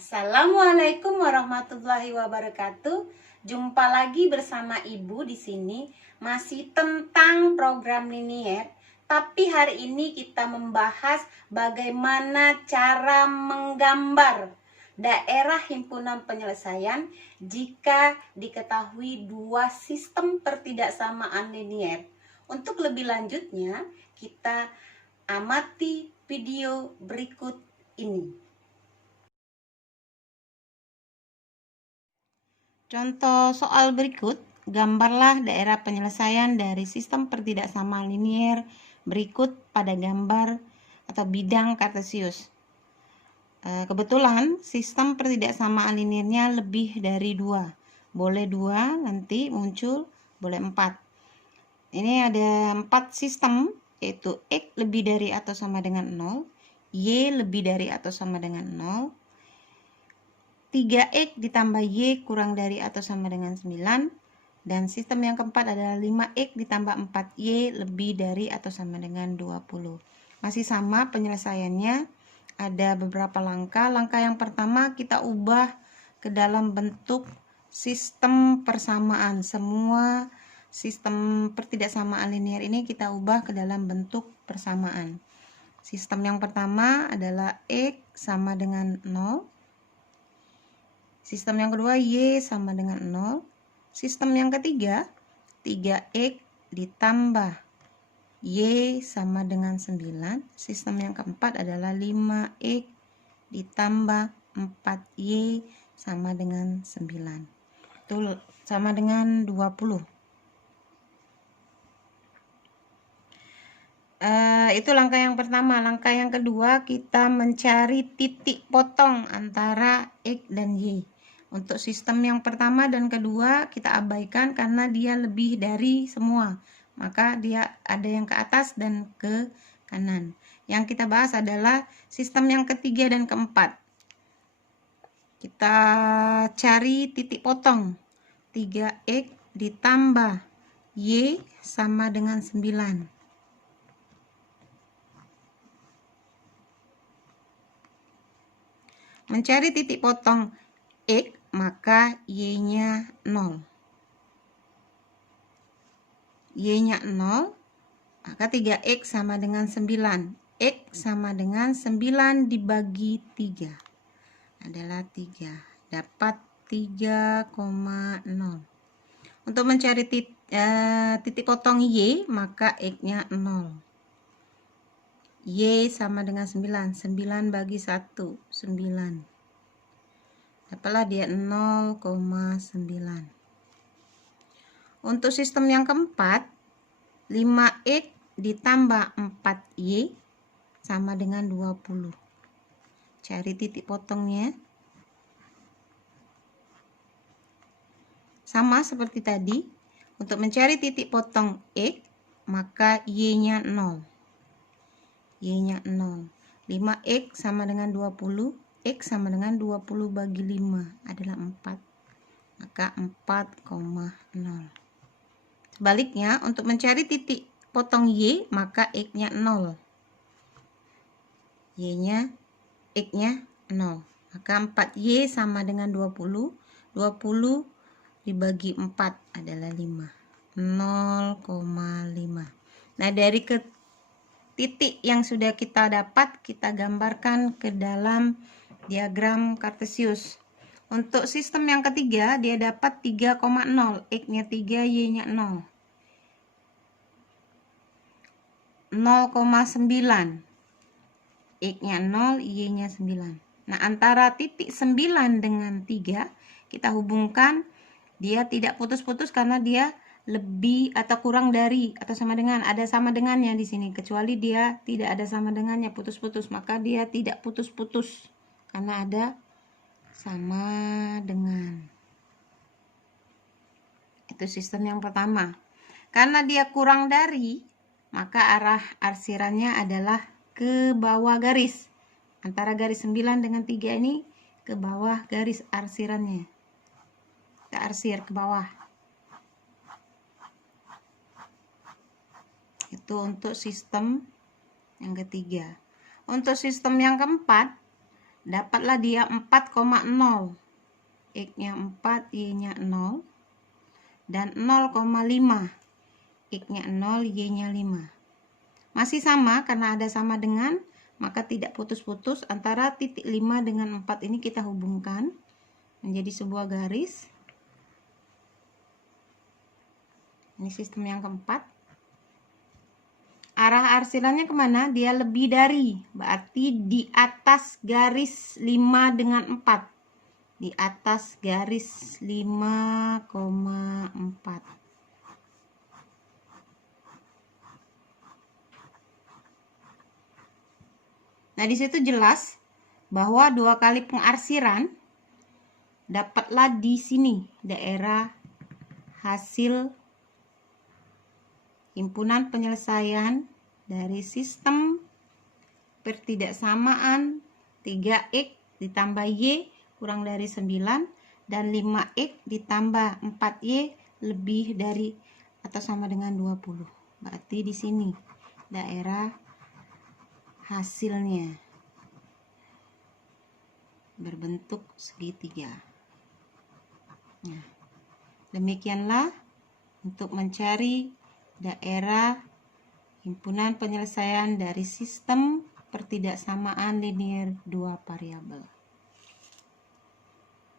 Assalamualaikum warahmatullahi wabarakatuh. Jumpa lagi bersama Ibu di sini, masih tentang program linier. Tapi hari ini kita membahas bagaimana cara menggambar daerah himpunan penyelesaian jika diketahui dua sistem pertidaksamaan linier. Untuk lebih lanjutnya, kita amati video berikut ini. Contoh soal berikut, gambarlah daerah penyelesaian dari sistem pertidaksamaan linier berikut pada gambar atau bidang kartesius. Kebetulan sistem pertidaksamaan liniernya lebih dari 2. Boleh 2, nanti muncul, boleh 4. Ini ada 4 sistem, yaitu X lebih dari atau sama dengan 0, Y lebih dari atau sama dengan 0, 3X ditambah Y kurang dari atau sama dengan 9, dan sistem yang keempat adalah 5X ditambah 4Y lebih dari atau sama dengan 20. Masih sama penyelesaiannya, ada beberapa langkah. Langkah yang pertama kita ubah ke dalam bentuk sistem persamaan. Semua sistem pertidaksamaan linier ini kita ubah ke dalam bentuk persamaan. Sistem yang pertama adalah X sama dengan 0. Sistem yang kedua, Y sama dengan 0. Sistem yang ketiga, 3X ditambah Y sama dengan 9. Sistem yang keempat adalah 5X ditambah 4Y sama dengan 9. Itu sama dengan 20. Itu langkah yang pertama. Langkah yang kedua, kita mencari titik potong antara X dan Y. Untuk sistem yang pertama dan kedua kita abaikan karena dia lebih dari semua. Maka dia ada yang ke atas dan ke kanan. Yang kita bahas adalah sistem yang ketiga dan keempat. Kita cari titik potong. 3X ditambah Y sama dengan 9. Mencari titik potong X, maka Y-nya 0. Y-nya 0, maka 3X sama dengan 9. X sama dengan 9 dibagi 3. Adalah 3. Dapat 3,0. Untuk mencari titik potong Y, maka X-nya 0. Y sama dengan 9. 9 bagi 1, 9. Dapatlah dia 0,9. Untuk sistem yang keempat, 5X ditambah 4Y sama dengan 20. Cari titik potongnya. Sama seperti tadi, untuk mencari titik potong X, maka Y-nya 0. Y-nya 0. 5X sama dengan 20. X sama dengan 20 bagi 5 adalah 4. Maka 4,0. Sebaliknya, untuk mencari titik potong Y, maka X-nya 0. X-nya 0. Maka 4Y sama dengan 20. 20 dibagi 4 adalah 5. 0,5. Nah, dari titik yang sudah kita dapat, kita gambarkan ke dalam diagram kartesius. Untuk sistem yang ketiga, dia dapat 3,0. X-nya 3, Y-nya 0. 0,9. X-nya 0, Y-nya 9. Nah, antara titik 9 dengan 3, kita hubungkan. Dia tidak putus-putus karena dia lebih atau kurang dari atau sama dengan, ada sama dengannya di sini, kecuali dia tidak ada sama dengannya, putus-putus, maka dia tidak putus-putus karena ada sama dengan. Itu sistem yang pertama. Karena dia kurang dari, maka arah arsirannya adalah ke bawah garis. Antara garis 9 dengan 3 ini ke bawah garis arsirannya. Kita arsir ke bawah. Itu untuk sistem yang ketiga. Untuk sistem yang keempat, dapatlah dia 4,0. X-nya 4, Y-nya 0, dan 0,5. X-nya 0, Y-nya 5. Masih sama, karena ada sama dengan, maka tidak putus-putus. Antara titik 5 dengan 4 ini kita hubungkan menjadi sebuah garis. Ini sistem yang keempat. Arah arsirannya kemana? Dia lebih dari, berarti di atas garis 5 dengan 4. Di atas garis 5,4. Nah, di situ jelas bahwa 2 kali pengarsiran dapatlah di sini daerah hasil himpunan penyelesaian dari sistem pertidaksamaan 3x ditambah y kurang dari 9 dan 5x ditambah 4y lebih dari atau sama dengan 20. Berarti di sini daerah hasilnya berbentuk segitiga. Nah, demikianlah untuk mencari daerah himpunan penyelesaian dari sistem pertidaksamaan linier 2 variabel.